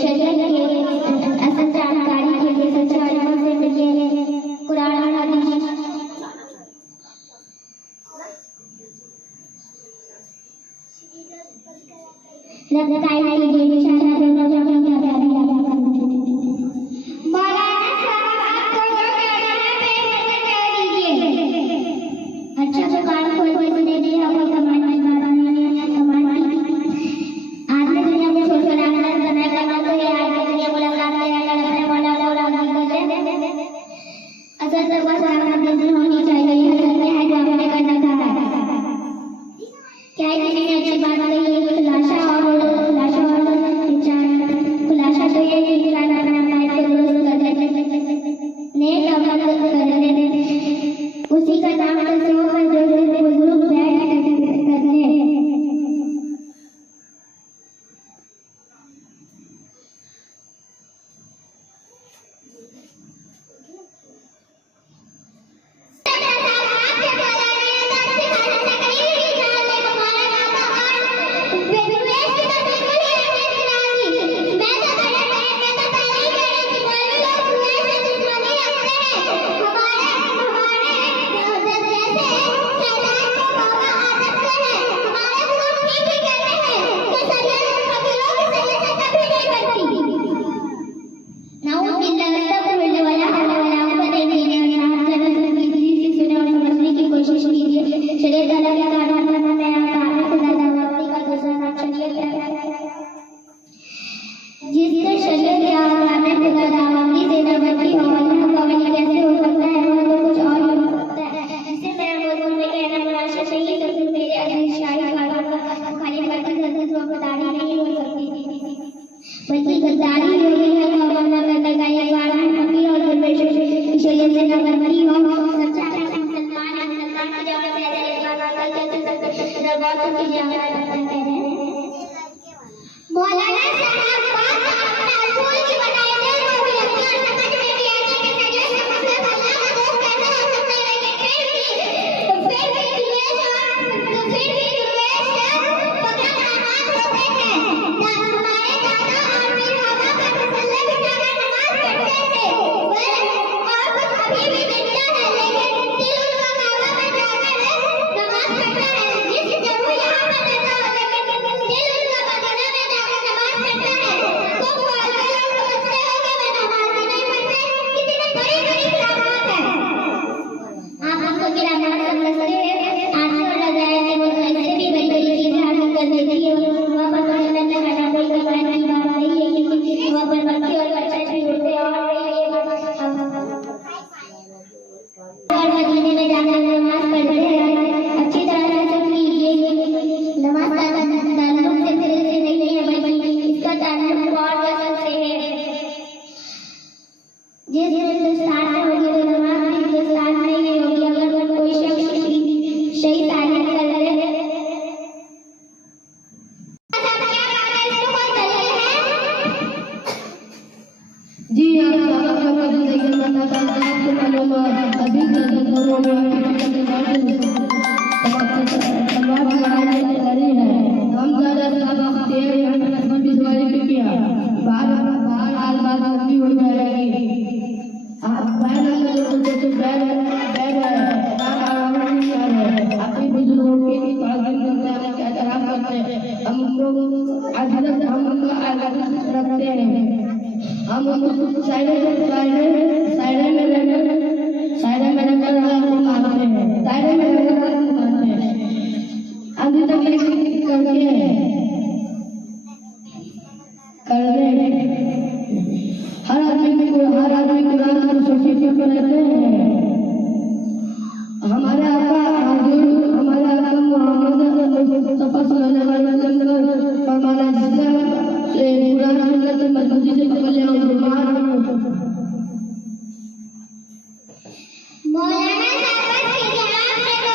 शरीयत के असल जानकारी के लिए सच्चे आलिमों से मिलिए। कुरान और हदीस रब्ताई कीजिए इशारा देना जहाँ क्या प्यारी याद करना। मौलाना साहब आप दोनों अच्छा तो कान खोल के सुने जी। हम कमान की बात नहीं है, कमान की आज में दुनिया में छोड़कर आखिरत बनाए करना तो ये आज की दुनिया मुलाकात लेना अपने मौला को राजी कर दे। असल तो बस आखिरत दिल होनी चाहिए। असल में है जो हमने करना था क्या है किसी ने अच्छी बात कही है। खुलासा तो ये है कि इंसान अपना माइंड को दुरुस्त कर दे, नेक अमल कर दे, उसी का नाम है बुजुर्ग बैठ करने। जिससे शरीयत के आवाज़ में खुदा दावती देना बनती हो कवली कैसे हो सकता है और तो कुछ और हो सकता है। जिससे मेरा मौजूद में कहना मुनासिब नहीं है तो मेरे अजीज शाही बाबा खाली करती करती तो गद्दारी नहीं हो सकती बल्कि गद्दारी होगी है तो हमला करने का ये वादा है और फिर शरीयत से नफरमानी हो। सच्चा मुसलमान की जगह पे दरबार की जगह करते हैं। मौलाना साहब बात अपने असूल की बताई दे वो भी अपनी समझ में भी आने के सजे से मतलब अल्लाह का दोस्त कैसे हो सकता है। लेकिन फिर भी दुर्वेश पकड़ नमाज होते हैं। हमारे दादा और मेरे बाबा का मसल्ला बिठाकर नमाज पढ़ते थे और कुछ अभी भी मिलता है लेकिन दिल उनका काबा में जाकर नमाज पढ़ता है। जिस जब वो यहाँ पर रहता हो लेकिन दिल उनका मदीना में जाकर नमाज पढ़ता है। तो वो अल्लाह समझते हो कि मैं नमाज नहीं पढ़ते कितनी बड़ी बड़ी करामात है। आप हमको करामात समझते हैं आंसू लग जाए कि वो ऐसे भी बड़ी बड़ी चीजें हासिल कर देती है। वहाँ पर मदीना में खाना कोई कमाने की बात नहीं है क्योंकि वहाँ पर मक्खी और मच्छर भी होते हैं और मदीने में जाकर नमाज पढ़ते हैं। अच्छी तरह से सुन लीजिए नमाज का ताल्लुक सिर्फ दिल से नहीं है बल्कि इसका ताल्लुक और वजह से है। जिस हिंदुस्तान में होगी तो नमाज भी हिंदुस्तान में ही होगी। अगर कोई शख्स सही तालीम कर ले जी आप साहब का जिंदगी में अभी हम ज़्यादा सबक पिछवाड़ी पे किया बाहर हाल बात लंबी हो जाएगी। आप बैग अपने बुजुर्गों के ताज़ीम करते हैं क्या एहतराम करते हैं। हम लोग अजलत हम रखते हैं। हम उनको साइड में रहकर साइड में रहकर मानते हैं। साइड में रहकर मानते हैं। अभी तक हर आदमी कुरान की सोसाइटी पर रहते हैं। हमारे आका मोहम्मद मुस्तफा सल्लल्लाहु अलैहि वसल्लम फरमाया जिससे कुरान सुन्नत से मजबूती से पकड़ लेना मुसलमान। मौलाना साहब के जनाब ने तो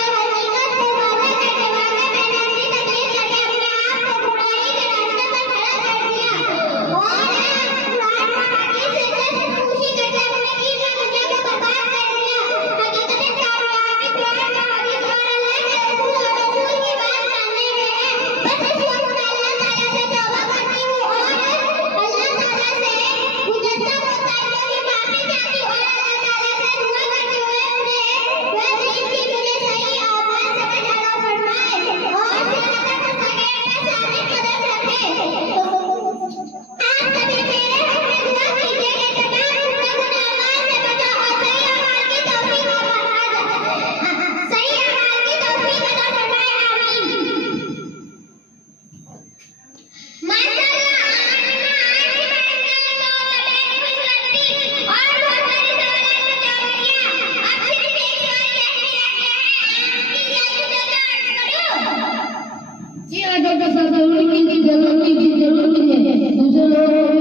जी हाँ डॉक्टर साहब, जरूर कीजिए, जरूर कीजिए, जरूर कीजिए। दूसरे लोगों को